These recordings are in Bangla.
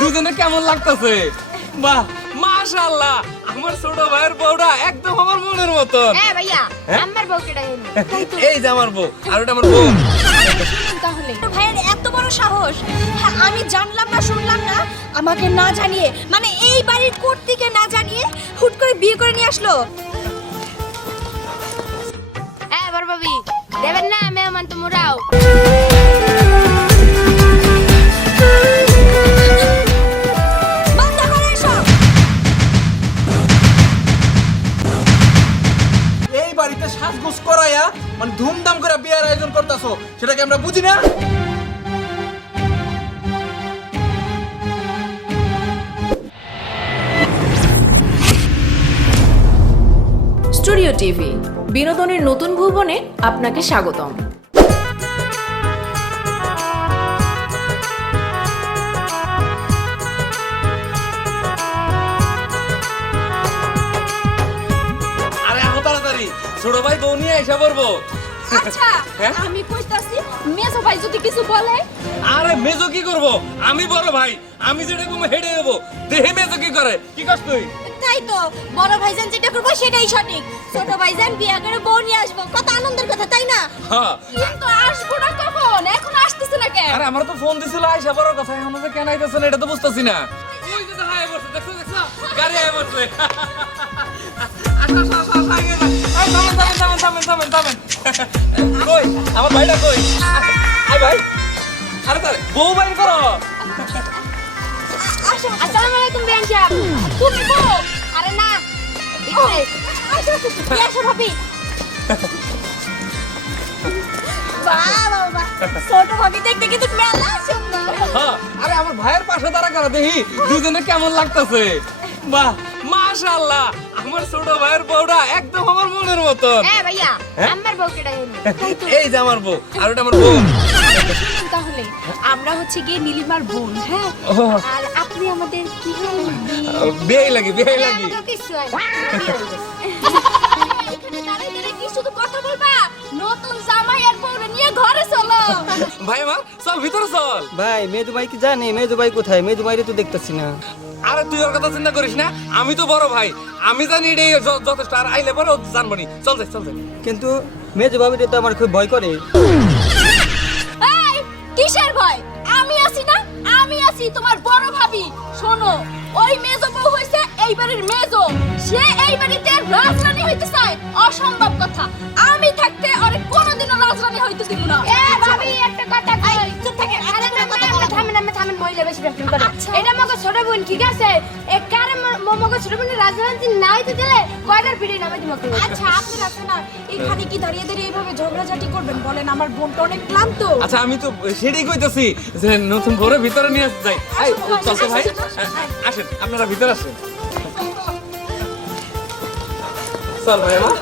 দুজনে কেমন লাগতেছে। বাহ মাশাআল্লাহ। আমার ছোট ভাইয়ের বউটা একদম আমার মনের মতন। হ্যাঁ ভাইয়া হ্যাঁ? আমার এই যে আমার বউ আর ওটা আমার বউ তাহলে। ভাইয়ের এত বড় সাহস। হ্যাঁ, আমি জানলাম না শুনলাম না আমাকে না জানিয়ে মানে এই বাড়ির কর্তৃকে না জানিয়ে হুট করে বিয়ে করে নিয়ে আসলো। হ্যাঁ বড় ভাবি দেবেন না মেহমান তো মোরাও। টিভি। বিনোদনের নতুন ভুবনে আপনাকে স্বাগতম। আরে আহো তাড়াতাড়ি। ছোট ভাই বউ নিয়ে এসে পড়ব। আচ্ছা হ্যাঁ? আমি কইতাছি মেজো ভাই যদি কিছু বলে? আরে মেজো কি করব? আমি বড় ভাই আমি যেটা কমে হেডে দেবো দেহে মেজো কি করে? কি করছ তুই? তাই তো বড় ভাইজান যেটা করব সেটাই সঠিক। ছোট ভাইজান বিয়ে করে বউ নিয়ে আসব। কত আনন্দের কথা তাই না? হ্যাঁ। কিন্তু আসব না কখন? এখন আসতেছে না কেন? আরে আমার তো ফোন দিছিল আইসা বড় কথা এখন যে কেন আইতাছে না এটা তো বুঝতাছি না। ওই যে দেখা আয় বসে দেখছ দেখছ? গাড়ি আয় বসলে আসো আসো আসো আসো আগে যা। থামেন থামেন থামেন থামেন থামেন থামেন। কই? আমার ভাইটা কই? ভাই। আরে তারে বউ বাইর করো। আসসালামু আলাইকুম বিয়ান সাহেব। তুমি বউ আসো ভাবি। ছোট ভাবি দেখতে কিন্তু মেলা সুন্দর। হ্যাঁ, আরে আমার ভাইয়ের পাশে দাঁড়া করা দেখি দুজনে কেমন লাগতেছে। বাহ মাশাআল্লাহ আমার ছোট ভাইয়ের বউটা একদম আমার মনের মতন। হ্যাঁ ভাইয়া? আমার বউকে ডাকেন এই যে আমার বউ আর ওটা আমার বউ। তাহলে আমরা হচ্ছে গিয়ে নীলিমার বোন হ্যাঁ? আর আপনি আমাদের কি বেই লাগি লাগি। তো কিছু না। এখানে দাঁড়াই দাঁড়াই কি শুধু কথা বলবা? নতুন জামাই আর বউরে নিয়ে ঘরে চলো। ভাই আমার চল ভিতরে চল। ভাই মেজু ভাই কি জানে? কোথায়? মেজু ভাইরে তো দেখতেছি না। আরে তুই ওর কথা চিন্তা করিস না আমি তো বড় ভাই। আমি জানি এটাই যথেষ্ট আর আইলে পরে জানব নি। চল যাই চল যাই। কিন্তু মেজু ভাবিটা তো আমার খুব ভয় করে। কিসের ভয়? আমি আছি না? আছি তোমার বড় ভাবি। শোনো ওই মেজো বউ হইছে এই বাড়ির মেজো। সে এই বাড়িতে রাজরানী হইতে চায়। অসম্ভব কথা। আমি থাকতে আর কোনোদিনও রাজরানী হইতে দিব না। এ ভাবি একটা কথা কই। চুপ থাকে আরে না কথা থামেন আমি থামেন মহিলা বেশি ব্যক্তি করে আচ্ছা। এটা আমাকে ছোট বোন ঠিক আছে? এ কারে মগো ছোটবেলা রাজনীতি না তো দিলে কয়টার পিড়ি নামে দিব আচ্ছা আপনি আছেন না এখানে কি দাঁড়িয়ে দাঁড়িয়ে এইভাবে ঝগড়াঝাটি করবেন বলেন? আমার বোনটা অনেক ক্লান্ত। আচ্ছা আমি তো সেটাই কইতাছি যে নতুন ঘরে ভিতরে নিয়ে আসতে যাই এই, চল তো ভাই। আসেন আপনারা ভিতরে আসেন। চল ভাই আমার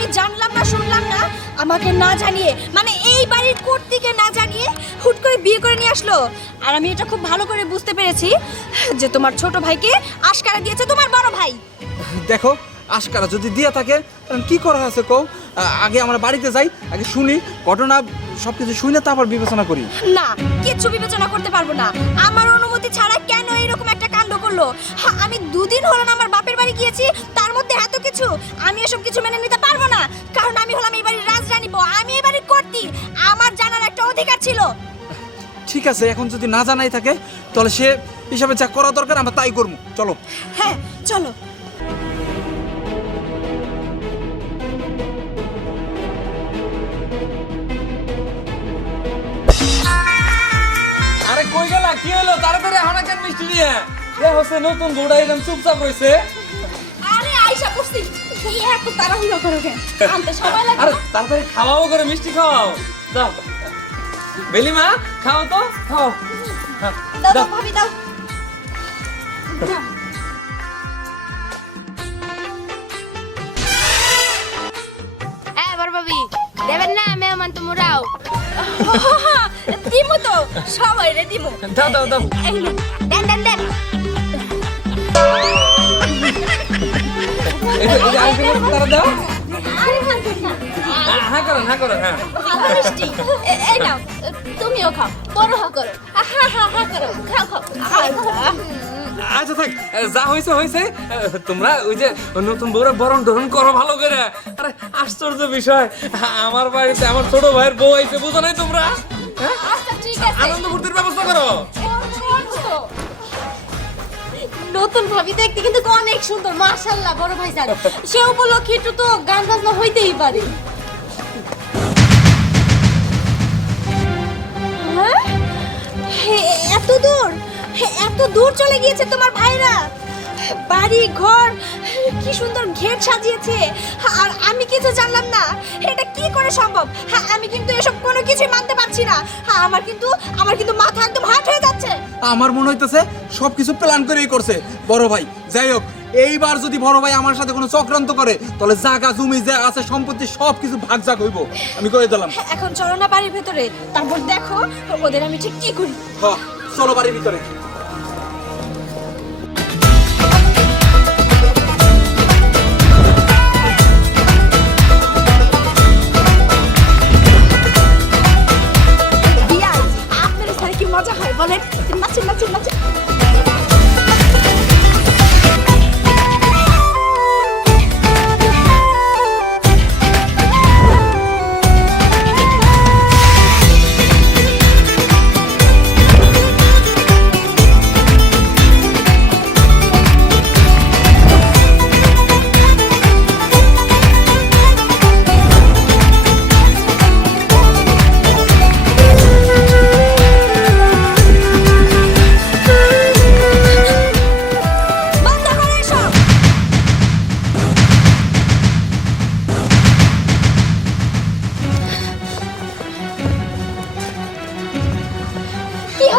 আমি জানলাম না শুনলাম না আমাকে না জানিয়ে মানে এই বাড়ির কর্তৃকে না জানিয়ে হুট করে বিয়ে করে নিয়ে আসলো। আর আমি এটা খুব ভালো করে বুঝতে পেরেছি যে তোমার ছোট ভাইকে আশকারা দিয়েছে তোমার বড় ভাই। দেখো আশকারা যদি দিয়া থাকে তাহলে কি করা আছে কো আগে আমরা বাড়িতে যাই আগে শুনি ঘটনা সবকিছু শুনে তারপর বিবেচনা করি। না কিচ্ছু বিবেচনা করতে পারব না। আমার অনুমতি ছাড়া কেন এরকম একটা কাণ্ড করল? আমি দুদিন হলো না আমার বাপের বাড়ি গিয়েছি তার মধ্যে এত কিছু। আমি এসব কিছু মেনে নিতে পারব না। কারণ আমি হলাম এই বাড়ির রাজরানী বউ আমি এই বাড়ির কর্ত্রী আমার জানার একটা অধিকার ছিল। ঠিক আছে এখন যদি না জানাই থাকে তাহলে সে হিসাবে যা করা দরকার আমরা তাই করব। চলো। হ্যাঁ চলো। আরে কই গেলা? কি হলো তাড়াতাড়ি হানা কেন মিষ্টি নিয়ে? এ হচ্ছে নতুন ঘোড়া এরকম চুপচাপ রইছে। আয়সা করছি এই এত তাড়াহুড়ো করো কেন আনতে সময় লাগে আরে তাড়াতাড়ি খাওয়াও করে মিষ্টি খাওয়াও। দাও বেলিমা খাও তো খাও। হ্যাঁ, দাও ভাবি দাও। হ্যাঁ, ভাবি দেবেন না মেহমান তো মুরাও দিমু তো সবাই রে দিমু। দাও দাও দাও। দেন দেন দেন। আচ্ছা থাক যা হয়েছে হয়েছে তোমরা ওই যে নতুন বউরা বরণ ধরন করো ভালো করে আরে আশ্চর্য বিষয় আমার বাড়িতে আমার ছোট ভাইয়ের বউ আইছে বুঝো নাই তোমরা আনন্দ ফুর্তির ব্যবস্থা করো। নতুন ভাবি, দেখতে কিন্তু অনেক সুন্দর, মাশাআল্লাহ, বড় ভাই স্যার। সে উপলক্ষে একটু তো গান বাজনা হইতেই পারে। হ্যাঁ? এত দূর? এত দূর চলে গিয়েছে তোমার ভাইরা? বাড়ি ঘর কি সুন্দর ঘের সাজিয়েছে। আর আমি কিছু জানলাম না এটা কি করে সম্ভব? হ্যাঁ, আমি কিন্তু এসব কোনো কিছু মানতে পারছি না। হ্যাঁ, আমার কিন্তু আমার কিন্তু মাথা একদম হাট হয়ে যাচ্ছে। আমার মনে হইতেছে সবকিছু প্ল্যান করেই করছে। বড় ভাই যাই হোক এইবার যদি বড় ভাই আমার সাথে কোনো চক্রান্ত করে তাহলে জায়গা জমি যা আছে সম্পত্তি সব কিছু ভাগ জাগ হইব। আমি কয়ে দিলাম। এখন চলো না বাড়ির ভেতরে। তারপর দেখো ওদের আমি ঠিক কি করি। হ, চলো বাড়ির ভিতরে। কি মজা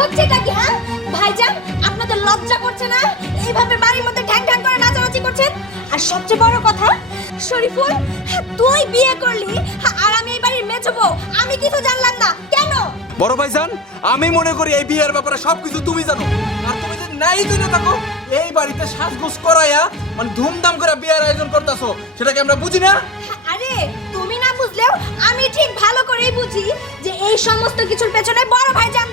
কি হচ্ছে এটা কি হ্যাঁ? ভাইজান আপনাদের লজ্জা করছে না? এইভাবে বাড়ির মধ্যে ঢ্যাং ঢ্যাং করে নাচানাচি করছেন? আর সবচেয়ে বড় কথা শরীফুল তুই বিয়ে করলি আর আমি এই বাড়ির মেয়ে আমি কিছু জানলাম না। কেন? বড় ভাইজান আমি মনে করি এই বিয়ের ব্যাপারে সবকিছু তুমি জানো। আর তুমি যদি নাই জেনে থাকো এই বাড়িতে সাজগোজ করাইয়া মানে ধুমধাম করে বিয়ের আয়োজন করতেছো সেটাকে আমরা বুঝি না? আরে তুমি না বুঝলেও আমি ঠিক ভালো করেই বুঝি যে এই সমস্ত কিছুর পেছনে বড় ভাইজান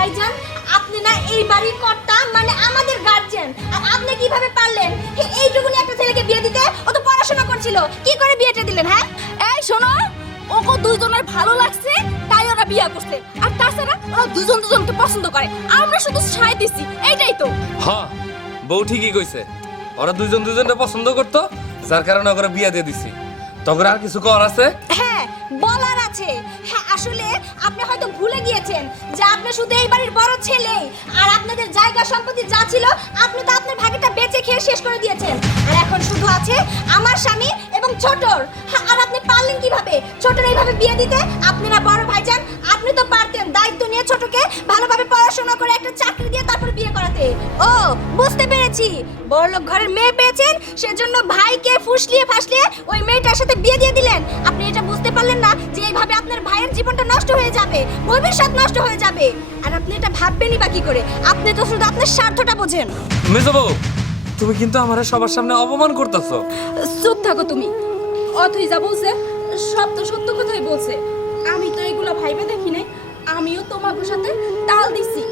ভাইজান আপনি না এই বাড়ির কর্তা মানে আমাদের গার্জিয়ান আর আপনি কীভাবে পারলেন? এইটুকুনি একটা ছেলেকে বিয়ে দিতে? ও তো পড়াশোনা করছিল। কি করে বিয়েটা দিলেন হ্যাঁ? এই শোনো ওকে দুইজনের ভালো লাগছে তাই ওরা বিয়ে করছে। আর তাছাড়া ওরা দুজন দুজনকে পছন্দ করে। আমরা শুধু সায় দিচ্ছি এইটাই তো। হ্যাঁ বউ ঠিকই কইছে। ওরা দুইজন দুজনটা পছন্দ করতো যার কারণে ওরা বিয়া দিয়ে দিছি। তখন আর কিছু কর আছে? হ্যাঁ বলার আছে। হ্যাঁ আসলে আপনি হয়তো ভুলে গিয়েছেন যে আপনি শুধু এই বাড়ির বড় ছেলে আর আপনাদের জায়গা সম্পত্তি যা ছিল আপনি তো আপনার ভাগেটা বেঁচে খেয়ে শেষ করে দিয়েছেন। আর এখন শুধু আছে আমার স্বামী এবং ছোটর। হ্যাঁ, আর আপনি পারলেন কীভাবে? ছোটর এইভাবে বিয়ে দিতে? আপনি না বড় ভাইজান আপনি তো পারতেন দায়িত্ব নিয়ে ছোটকে ভালোভাবে পড়াশোনা করে একটা চাকরি দিয়ে তারপর বিয়ে করাতে। ও বুঝতে পেরেছি। বড়লোক ঘরের মেয়ে পেয়েছেন সেজন্য ভাইকে ফুসলিয়ে ফাসলিয়ে ওই মেয়েটার সাথে বিয়ে দিয়ে দিলেন। আপনি এটা জীবনটা নষ্ট হয়ে যাবে ভবিষ্যৎ নষ্ট হয়ে যাবে। আর আপনি এটা ভাববেনই বা কি করে? আপনি তো শুধু আপনার স্বার্থটা বোঝেন। মেজো বউ তুমি কিন্তু আমার সবার সামনে অপমান করতেছো। চুপ থাকো তুমি। অথই যা বলছে সব তো সত্য কথাই বলছে। আমি তো এগুলো ভাইবে দেখি নাই আমিও তোমাদের সাথে তাল দিছি।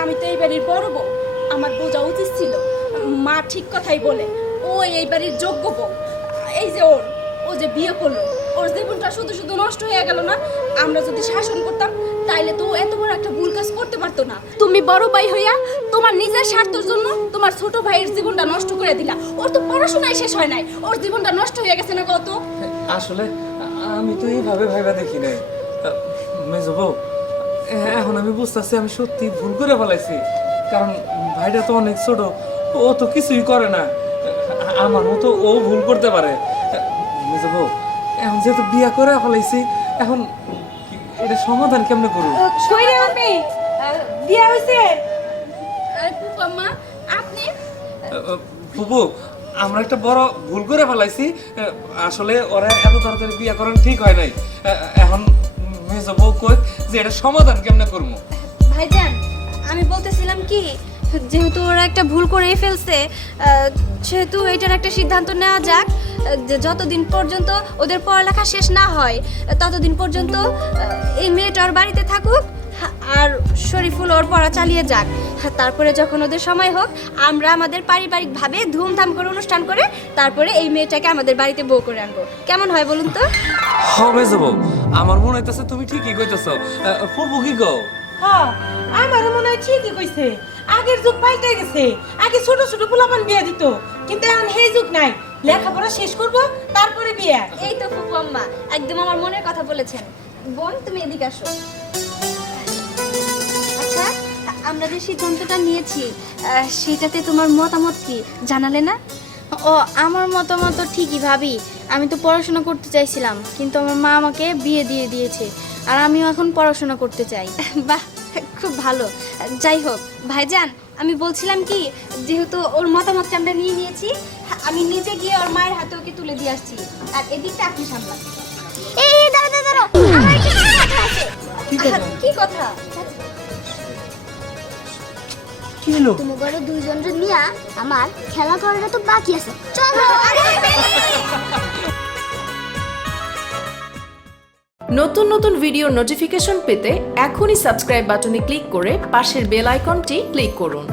আমি তো এই বাড়ির বড় বউ আমার বোঝা উচিত ছিল। মা ঠিক কথাই বলে ও এই বাড়ির যোগ্য বউ। এই যে ওর ও যে বিয়ে করল, ওর জীবনটা শুধু শুধু নষ্ট হয়ে গেল না। আমরা যদি শাসন করতাম, তাইলে তো এত বড় একটা ভুল কাজ করতে পারতো না। তুমি বড় ভাই হইয়া তোমার নিজের স্বার্থের জন্য তোমার ছোট ভাইয়ের জীবনটা নষ্ট করে দিলা। ওর তো পড়াশোনাই শেষ হয় নাই। ওর জীবনটা নষ্ট হয়ে গেছে না কত? আসলে, আমি তো এইভাবে ভাইবা দেখি নাই। মেজো এখন আমি বুঝতেছি আমি সত্যি ভুল করে ফেলাইছি। কারণ ভাইটা তো অনেক ছোট, ও তো কিছুই করে না। আমার মতো ও ভুল করতে পারে। মেজো বউ এখন যেহেতু বিয়া করে ফেলাইছি এখন এটা সমাধান কেমনে করব? কইরে আমি বিয়া হইছে। মা আপনি? ফুপু আমরা একটা বড় ভুল করে ফেলাইছি। আসলে ওরা এত তাড়াতাড়ি বিয়ে করেন ঠিক হয় নাই। এখন মেজো বউ কই যে এটা সমাধান কেমনে করব? ভাইজান আমি বলতেছিলাম কি যেহেতু ওরা একটা ভুল করেই ফেলছে সেহেতু এটার একটা সিদ্ধান্ত নেওয়া যাক যে যতদিন পর্যন্ত ওদের পড়ালেখা শেষ না হয় ততদিন পর্যন্ত এই মেয়েটা ওর বাড়িতে থাকুক আর শরীফুল ওর পড়া চালিয়ে যাক। হ্যাঁ, তারপরে যখন ওদের সময় হোক আমরা আমাদের পারিবারিকভাবে ধুমধাম করে অনুষ্ঠান করে তারপরে এই মেয়েটাকে আমাদের বাড়িতে বউ করে আনব। কেমন হয় বলুন তো? হবে যাব আমার মনে হইতেছে তুমি ঠিকই কইতেছো। পূর্ব কি গো হ্যাঁ আমার মনে হয় ঠিকই কইছে। আগের যুগ পাল্টে গেছে। আগে ছোট ছোট পোলাপান বিয়ে দিত কিন্তু এখন সেই যুগ নাই। লেখাপড়া শেষ করব তারপরে বিয়ে। এই তো ফুপু আম্মা একদম আমার মনের কথা বলেছেন। বোন তুমি এদিকে আসো। আচ্ছা আমরা যে সিদ্ধান্তটা নিয়েছি আহ, সেটাতে তোমার মতামত কি? জানালে না? ও আমার মতামত তো ঠিকই ভাবি। আমি তো পড়াশোনা করতে চাইছিলাম কিন্তু আমার মা আমাকে বিয়ে দিয়ে দিয়েছে আর আমিও এখন পড়াশোনা করতে চাই। বাহ খুব ভালো। যাই হোক ভাইজান আমি বলছিলাম কি যেহেতু ওর মতামতটা আমরা নিয়ে নিয়েছি আমি নিজে গিয়ে ওর মায়ের হাতে ওকে তুলে দিয়ে আসছি। আর এদিকটা আপনি সামলান। এই দাঁড়া দাঁড়া কি কথা? কি হলো? তুমি বড় দুইজন নিয়া আমার খেলা করাটা তো বাকি আছে। চলো। নতুন নতুন ভিডিওর নোটিফিকেশন পেতে এখনই সাবস্ক্রাইব বাটনে ক্লিক করে পাশের বেল আইকনটি ক্লিক করুন।